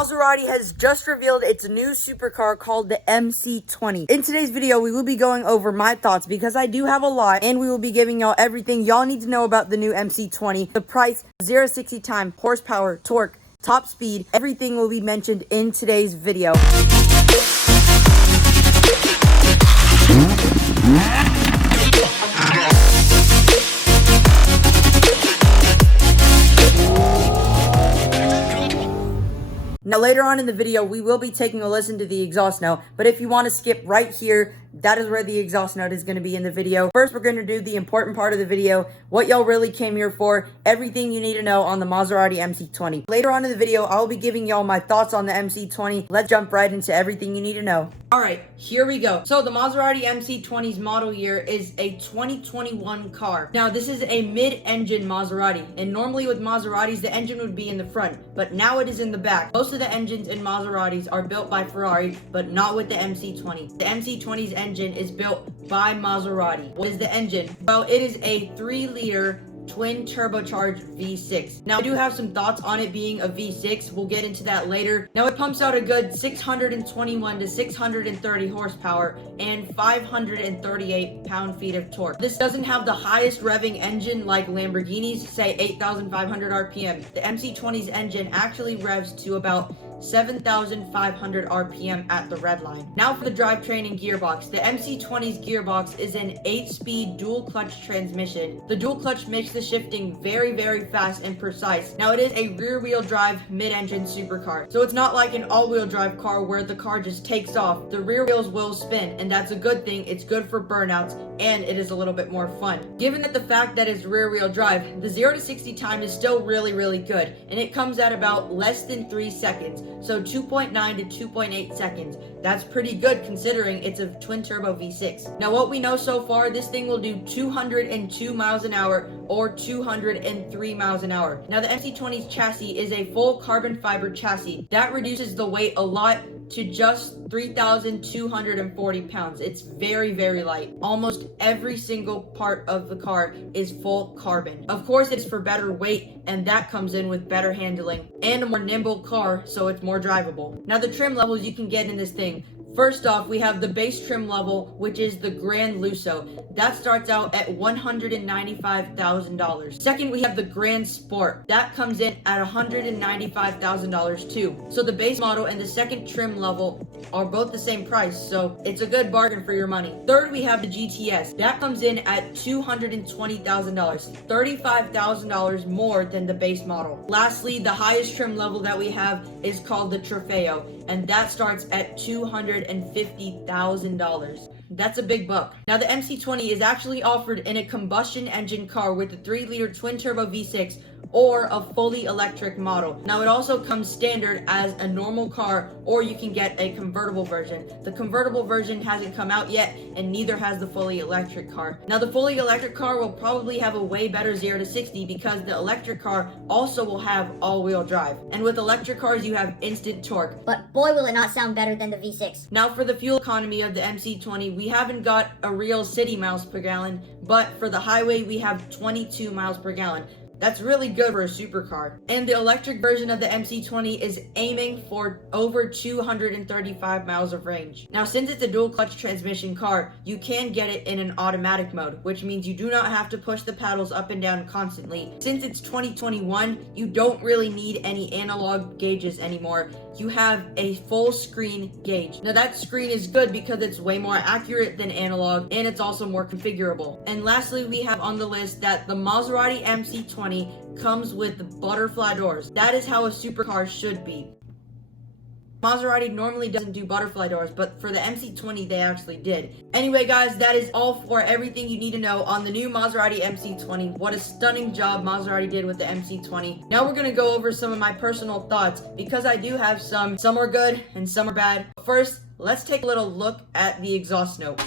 Maserati has just revealed its new supercar called the MC20. In today's video, we will be going over my thoughts because I do have a lot, and we will be giving y'all everything y'all need to know about the new MC20, the price, 0 to 60 time, horsepower, torque, top speed, everything will be mentioned in today's video. Now later on in the video, we will be taking a listen to the exhaust note, but if you want to skip right here, that is where the exhaust note is going to be in the video. First, we're going to do the important part of the video, what y'all really came here for, everything you need to know on the Maserati MC20. Later on in the video, I'll be giving y'all my thoughts on the MC20. Let's jump right into everything you need to know. Alright, here we go. So the Maserati MC20's model year is a 2021 car. Now this is a mid-engine Maserati, and normally with Maseratis, the engine would be in the front, but now it is in the back. Most of the engines in Maseratis are built by Ferrari, but not with the MC20. The MC20's engine is built by Maserati. What is the engine? Well, it is a 3-liter twin turbocharged V6. Now I do have some thoughts on it being a V6. We'll get into that later. Now it pumps out a good 621 to 630 horsepower and 538 pound-feet of torque. This doesn't have the highest revving engine like Lamborghini's, say 8,500 RPM. The MC20's engine actually revs to about 7,500 RPM at the red line. Now for the drivetrain and gearbox. The MC20's gearbox is an 8-speed dual clutch transmission. The dual clutch makes the shifting very, very fast and precise. Now it is a rear-wheel drive mid-engine supercar. So it's not like an all-wheel drive car where the car just takes off. The rear wheels will spin, and that's a good thing. It's good for burnouts, and it is a little bit more fun. Given that the fact that it's rear-wheel drive, the 0 to 60 time is still really, really good, and it comes at about less than 3 seconds. So 2.9 to 2.8 seconds. That's pretty good considering it's a twin turbo V6. Now what we know so far, this thing will do 202 miles an hour or 203 miles an hour. Now the MC20's chassis is a full carbon fiber chassis. That reduces the weight a lot to just 3,240 pounds. It's very, very light. Almost every single part of the car is full carbon. Of course, it's for better weight, and that comes in with better handling and a more nimble car, so it's more drivable. Now the trim levels you can get in this thing. First off, we have the base trim level, which is the Grand Lusso. That starts out at $195,000. Second, we have the Grand Sport. That comes in at $195,000 too. So the base model and the second trim level are both the same price, so it's a good bargain for your money. Third, we have the GTS. That comes in at $220,000, $35,000 more than the base model. Lastly, the highest trim level that we have is called the Trofeo, and that starts at $250,000. That's a big buck. Now the MC20 is actually offered in a combustion engine car with a 3-liter twin turbo V6 or a fully electric model. Now it also comes standard as a normal car, or you can get a convertible version. The convertible version hasn't come out yet, and neither has the fully electric car. Now the fully electric car will probably have a way better 0 to 60 because the electric car also will have all-wheel drive. And with electric cars you have instant torque. But boy will it not sound better than the V6. Now for the fuel economy of the MC20, we haven't got a real city miles per gallon, but for the highway we have 22 miles per gallon. That's really good for a supercar. And the electric version of the MC20 is aiming for over 235 miles of range. Now, since it's a dual clutch transmission car, you can get it in an automatic mode, which means you do not have to push the paddles up and down constantly. Since it's 2021, you don't really need any analog gauges anymore. You have a full screen gauge. Now that screen is good because it's way more accurate than analog, and it's also more configurable. And lastly, we have on the list that the Maserati MC20 comes with butterfly doors. That is how a supercar should be. Maserati normally doesn't do butterfly doors, but for the MC20 they actually did. Anyway guys, that is all for everything you need to know on the new Maserati MC20. What a stunning job Maserati did with the MC20. Now we're gonna go over some of my personal thoughts because I do have some. Some are good and some are bad. First, let's take a little look at the exhaust note.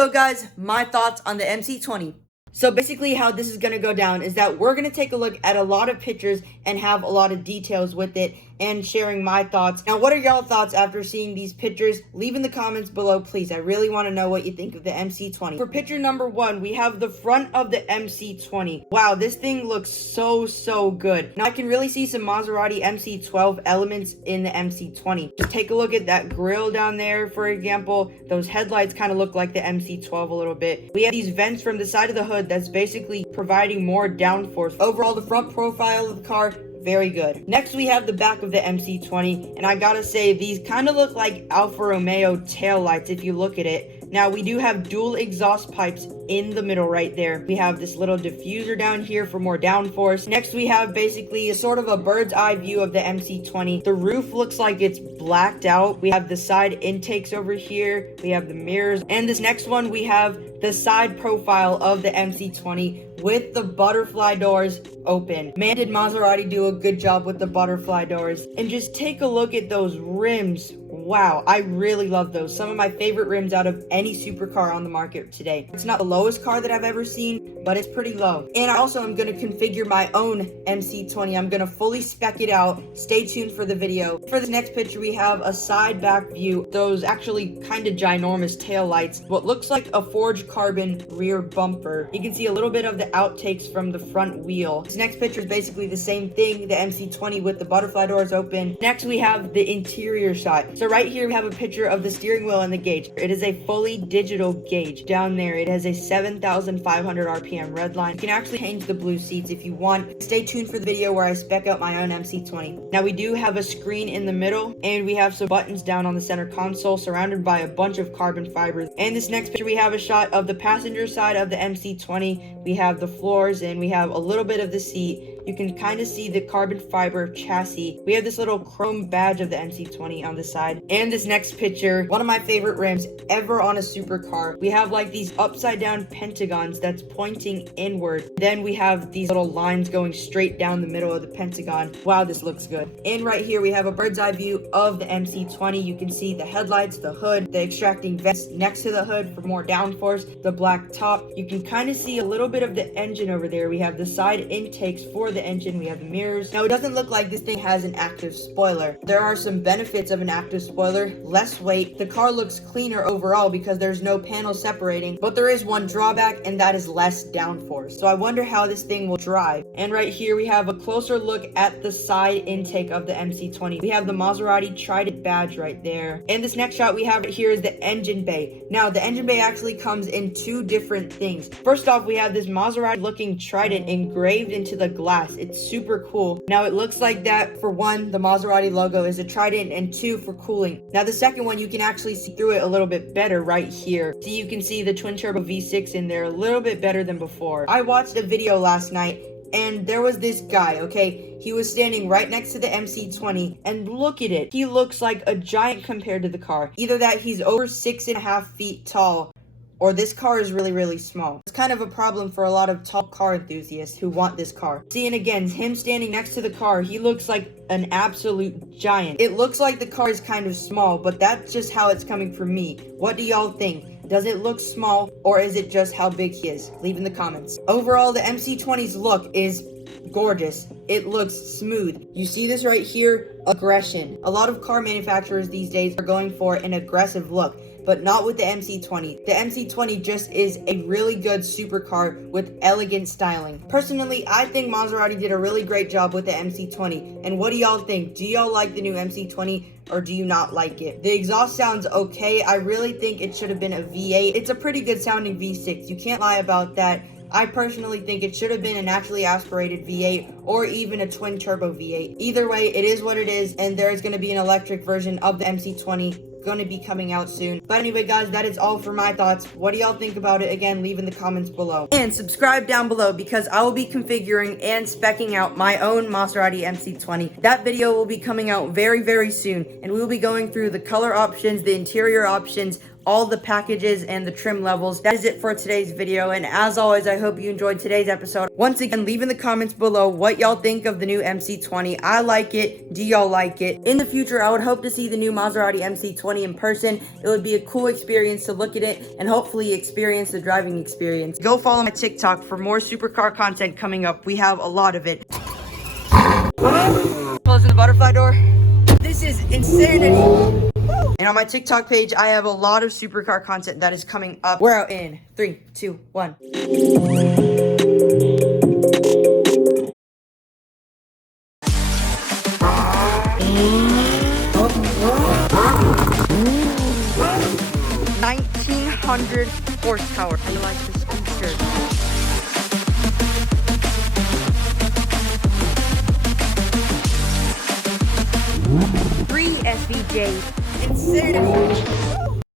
go, guys. My thoughts on the MC20. So basically how this is going to go down is that we're going to take a look at a lot of pictures and have a lot of details with it and sharing my thoughts. Now, what are y'all thoughts after seeing these pictures? Leave in the comments below, please. I really want to know what you think of the MC20. For picture number 1, we have the front of the MC20. Wow, this thing looks so good. Now, I can really see some Maserati MC12 elements in the MC20. Just take a look at that grille down there, for example. Those headlights kind of look like the MC12 a little bit. We have these vents from the side of the hood that's basically providing more downforce. Overall, the front profile of the car, very good. Next, we have the back of the MC20, and I gotta say, these kind of look like Alfa Romeo taillights if you look at it. Now, we do have dual exhaust pipes in the middle right there. We have this little diffuser down here for more downforce. Next, we have basically a sort of a bird's eye view of the MC20. The roof looks like it's blacked out. We have the side intakes over here. We have the mirrors. And this next one, we have the side profile of the MC20 with the butterfly doors open. Man, did Maserati do a good job with the butterfly doors. And just take a look at those rims. Wow, I really love those. Some of my favorite rims out of any supercar on the market today. It's not the lowest car that I've ever seen, but it's pretty low. And I also am going to configure my own MC20. I'm going to fully spec it out. Stay tuned for the video. For this next picture, we have a side back view. Those actually kind of ginormous tail lights. What looks like a forged carbon rear bumper. You can see a little bit of the outtakes from the front wheel. This next picture is basically the same thing, the MC20 with the butterfly doors open. Next, we have the interior shot. So right here we have a picture of the steering wheel and the gauge. It is a fully digital gauge. Down there it has a 7,500 RPM red line. You can actually change the blue seats if you want. Stay tuned for the video where I spec out my own MC20. Now we do have a screen in the middle, and we have some buttons down on the center console surrounded by a bunch of carbon fibers. And this next picture we have a shot of the passenger side of the MC20. We have the floors and we have a little bit of the seat. You can kind of see the carbon fiber chassis. We have this little chrome badge of the MC20 on the side. And this next picture, one of my favorite rims ever on a supercar. We have like these upside down pentagons that's pointing inward. Then we have these little lines going straight down the middle of the pentagon. Wow, this looks good. And right here we have a bird's eye view of the MC20. You can see the headlights, the hood, the extracting vents next to the hood for more downforce, the black top. You can kind of see a little bit of the engine over there. We have the side intakes for the engine. We have the mirrors. Now, it doesn't look like this thing has an active spoiler. There are some benefits of an active spoiler. Less weight. The car looks cleaner overall because there's no panel separating, but there is one drawback, and that is less downforce. So I wonder how this thing will drive. And right here we have a closer look at the side intake of the MC20. We have the Maserati Trident badge right there. And this next shot we have right here is the engine bay. Now, the engine bay actually comes in two different things. First off, we have this Maserati looking Trident engraved into the glass. It's super cool. Now, it looks like that, for one, the Maserati logo is a Trident, and two, for cooling. Now, the second one, you can actually see through it a little bit better right here. So you can see the twin turbo V6 in there a little bit better than before. I watched a video last night, and there was this guy, okay? He was standing right next to the MC20, and look at it. He looks like a giant compared to the car. Either that he's over 6.5 feet tall, or this car is really small. It's kind of a problem for a lot of tall car enthusiasts who want this car. See, and again, him standing next to the car, he looks like an absolute giant. It looks like the car is kind of small, but that's just how it's coming from me. What do y'all think? Does it look small, or is it just how big he is? Leave in the comments. Overall, the MC20's look is gorgeous. It looks smooth. You see this right here? Aggression. A lot of car manufacturers these days are going for an aggressive look, but not with the MC20. The MC20 just is a really good supercar with elegant styling. Personally, I think Maserati did a really great job with the MC20. And what do y'all think? Do y'all like the new MC20, or do you not like it? The exhaust sounds okay. I really think it should have been a V8. It's a pretty good sounding V6. You can't lie about that. I personally think it should have been a naturally aspirated V8 or even a twin turbo V8. Either way, it is what it is, and there is going to be an electric version of the MC20 going to be coming out soon. But anyway, guys, that is all for my thoughts. What do y'all think about it? Again, leave in the comments below. And subscribe down below because I will be configuring and speccing out my own Maserati MC20. That video will be coming out very soon, and we will be going through the color options, the interior options, all the packages and the trim levels. That is it for today's video, and as always, I hope you enjoyed today's episode. Once again, leave in the comments below what y'all think of the new MC20. I like it. Do y'all like it? In the future, I would hope to see the new Maserati MC20 in person. It would be a cool experience to look at it and hopefully experience the driving experience. Go follow my TikTok for more supercar content coming up. We have a lot of it. Closing the butterfly door. This is insanity. And on my TikTok page, I have a lot of supercar content that is coming up. We're out in 3, 2, 1. $1,900 horsepower. I like this feature. SVJ. Insanity.